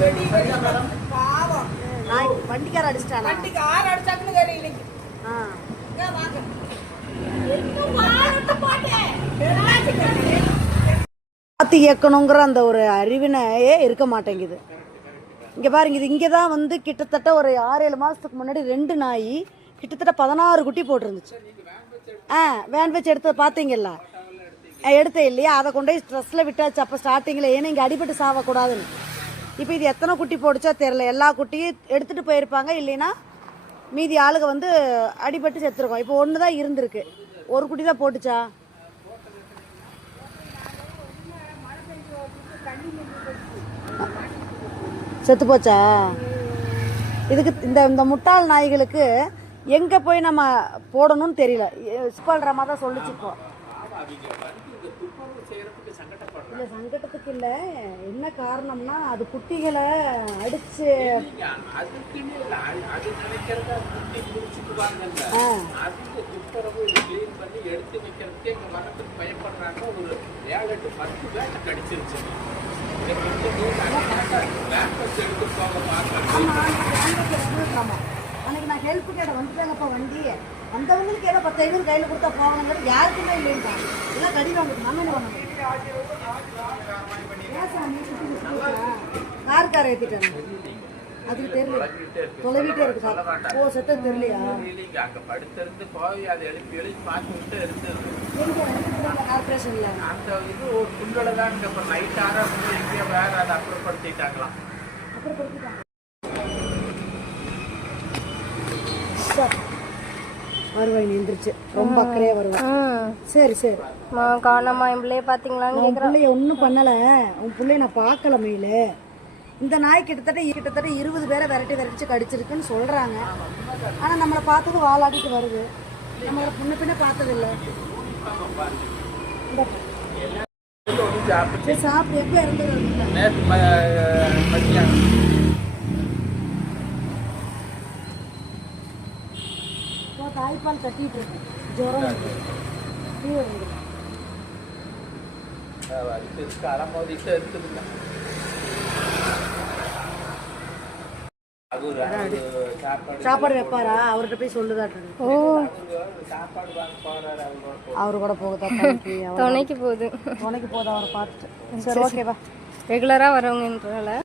வெடி பாவம் வண்டிக்கார அடிச்சிட்டானா வண்டிக்கு ஆறு கேட்டு இன்னைக்கு ஆ வாங்க பார்த்து இயக்கணுங்கிற அந்த ஒரு அறிவினையே இருக்க மாட்டேங்குது. இங்கே பாருங்க இது இங்கே தான் வந்து கிட்டத்தட்ட ஒரு ஆறு ஏழு மாதத்துக்கு முன்னாடி ரெண்டு நாய் கிட்டத்தட்ட பதினாறு குட்டி போட்டிருந்துச்சு. ஆ வேன் வச்சு எடுத்து பார்த்தீங்கல்ல? எடுத்தேன் இல்லையா? அதை கொண்டு போய் ஸ்ட்ரெஸ்ஸில் விட்டாச்சு. அப்போ ஸ்டார்டிங்கில் ஏன்னா இங்கே அடிபட்டு சாவக்கூடாதுன்னு. இப்போ இது எத்தனை குட்டி போடுச்சோ தெரில எல்லா குட்டியும் எடுத்துகிட்டு போயிருப்பாங்க. இல்லைன்னா மீதி ஆளுங்க வந்து அடிபட்டு செத்துருக்கோம். இப்போ ஒன்று தான் இருந்திருக்கு. ஒரு குட்டி தான் போட்டுச்சா? செத்து போச்சா? இதுக்கு இந்த இந்த முட்டாள் நாய்களுக்கு எங்கே போய் நம்ம போடணும்னு தெரியல. ஸ்பால்ற மாதிரி தான் சொல்லிச்சுப்போம் இல்லை சங்கடத்துக்கு இல்லை. என்ன காரணம்னா அது குட்டிகளை அடிச்சு அன்னைக்கு நான் ஹெல்ப் கேட்ட வந்துட்டாங்கப்பா வண்டி வந்தவங்களுக்கு ஏதோ பத்து ஐநூறு கையில் கொடுத்தா போகணுங்கிறது யாருக்குமே இல்லைங்க எல்லாம் கடி வாங்குது நம்ம என்ன பண்ணணும்? கார் காரை ஏற்றிட்டாங்க அதுக்கு தெரியல. தொலைவிட்டே இருக்கு. சொல்ல சார். ஓ சத்தம் தெரியலையா? அங்க படுத்திருந்து போய் அதை எழுப்பி எழுப்பி பார்த்து விட்டு கார்பரேஷன்ல அந்த இது ஒரு புல்லோட தான் இங்க இப்ப night ஆனா எங்கேயோ வேற அதை அப்புறப்படுத்திட்டாங்களாம் அப்புறப்படுத்திட்டாங்க சார் வருவாய் நின்றுச்சு. ரொம்ப அக்கறையா வருவாய். சரி சரி. காணாமா என் பிள்ளைய பாத்தீங்களான்னு உன் பிள்ளைய ஒன்றும் பண்ணல. உன் பிள்ளைய நான் பார்க்கல மயில. இந்த நாய் கிட்டத்தட்ட கிட்டத்தட்ட இருபது பேரை விரட்டி விரட்டிச்சு கடிச்சிருக்குன்னு சொல்றாங்க. ஆனா நம்மளை பார்த்தது வாலாடிட்டு வருது. நம்மளை முன்ன பின்ன பார்த்தது இல்ல சாப்பிட்டு எப்போ இறந்து தாய்ப்பால் கட்டிட்டு இருக்கு. ஜுரம் சாப்பாடு சாப்பாடு வைப்பாரா? அவர்கிட்ட போய் சொல்லுதாட்டு அவரு சாப்பாடு வாங்க போறாரு அவரோட அவரு கூட போகுதா துணைக்கு போகுது. துணைக்கு போகுது அவரை பார்த்துட்டு. சரி ஓகேவா? ரெகுலரா வரவங்கன்றனால